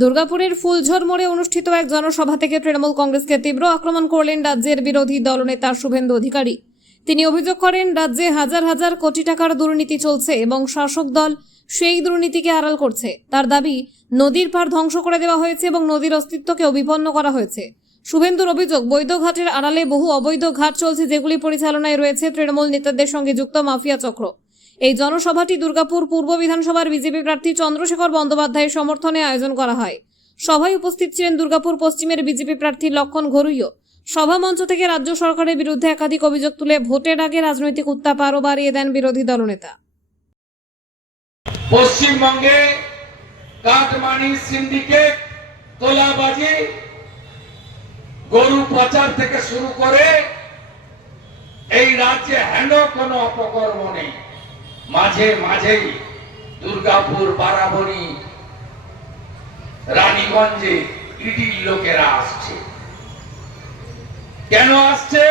দুর্গাপুরের ফুলঝর মোড়ে অনুষ্ঠিত এক জনসভা থেকে তৃণমূল কংগ্রেসকে তীব্র আক্রমণ করলেন রাজ্যের বিরোধী দলনেতা শুভেন্দু অধিকারী। তিনি অভিযোগ করেন, রাজ্যে হাজার হাজার কোটি টাকার দুর্নীতি চলছে এবং শাসক দল সেই দুর্নীতিকে আড়াল করছে। তার দাবি, নদীর পাড় ধ্বংস করে দেওয়া হয়েছে এবং নদীর অস্তিত্বকেও বিপন্ন করা হয়েছে। শুভেন্দুর অভিযোগ, বৈধ ঘাটের আড়ালে বহু অবৈধ ঘাট চলছে, যেগুলি পরিচালনায় রয়েছে তৃণমূল নেতাদের সঙ্গে যুক্ত মাফিয়া চক্র। এই জনসভাটি দুর্গাপুর পূর্ব বিধানসভার বিজেপি প্রার্থী চন্দ্রশেখর বন্দ্যোপাধ্যায়ের সমর্থনে আয়োজন করা হয়। সভায় উপস্থিত ছিলেন দুর্গাপুর পশ্চিমের বিজেপি প্রার্থী লক্ষণ ঘরুইও। সভা মঞ্চ থেকে রাজ্য সরকারের বিরুদ্ধে একাধিক অভিযোগ তুলে ভোটের আগে রাজনৈতিক উত্তাপ আরও বাড়িয়ে দেন বিরোধী দলনেতা। পশ্চিমবঙ্গে কাটমানি সিন্ডিকেট, তোলাবাজি, গরু পাচার থেকে শুরু করে এই রাজ্যে হেন কোনো অপকর্ম নেই। মাঝে মাঝেই দুর্গাপুর, বারাবণী, রানীগঞ্জে ইডির লোকেরা আসছে। কেন আসছে?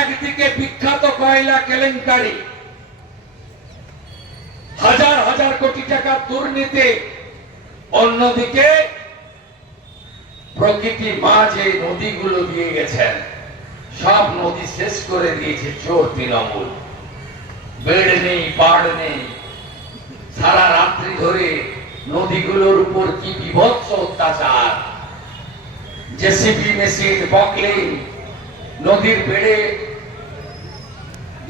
একদিকে বিখ্যাত কয়লা কেলেঙ্কারি, হাজার হাজার কোটি টাকার দুর্নীতি, অন্যদিকে প্রকৃতি মা যে নদীগুলো দিয়ে গেছেন, সব নদী শেষ করে দিয়েছে চোর তৃণমূল। বেড় নেই, পাড় নেই, সারা রাত্রি ধরে নদীগুলোর উপর কি বিভৎস অত্যাচার। জেসিবি মেশিন, বকলিং, নদীর বেড়ে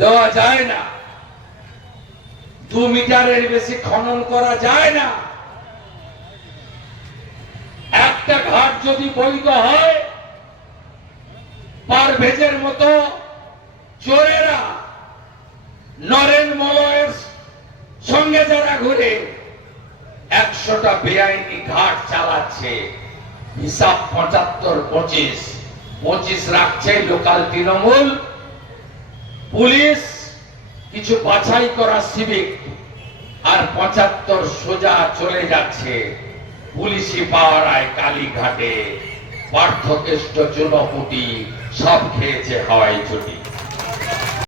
দেওয়া যায় না, 2 মিটারের বেশি খনন করা যায় না। একটা ঘাট যদি বৈধ হয়, পারভেজের মতো চোরেরা, নরেন মলয়ের সঙ্গে যারা ঘুরে 100টা বেআইনি ঘাট চালাচ্ছে, হিসাব 75-25 রাখছে লোকাল তৃণমূল, পুলিশ, কিছু বাছাই করা সিভিক, আর 75 সোজা চলে যাচ্ছে পুলিশি পাওয়ারায় কালীঘাটে, পার্থকেষ্ট, চুনপুটি সব খেয়েছে হাওয়াই ছুটি।